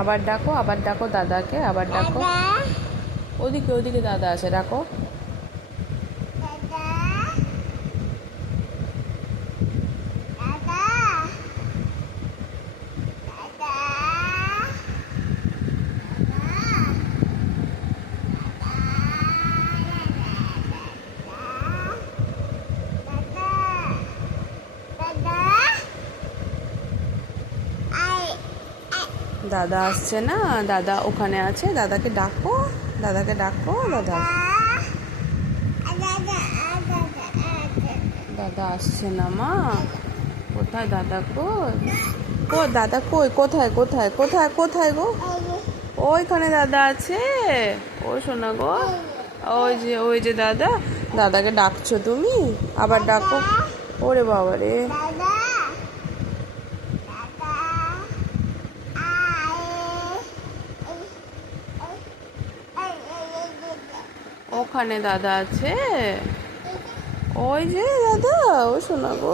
আবার ডাকো আবার ডাকো দাদাকে আবার ডাকো। ওদিকে ওদিকে দাদা আছে ডাকো। দাদা আসছে না, দাদা ওখানে আছে, দাদাকে ডাকো দাদাকে ডাকো, দাদা। দাদা আসছে না মা। কোথায় দাদা ও দাদা কই? কোথায় কোথায় কোথায় কোথায় গো? ওইখানে দাদা আছে। ও শোনা গো, ওই যে ওই যে দাদা। দাদাকে ডাকছো তুমি? আবার ডাকো। ওরে বাবা রে ওখানে দাদা আছে? ওই যে দাদা ও শোনা গো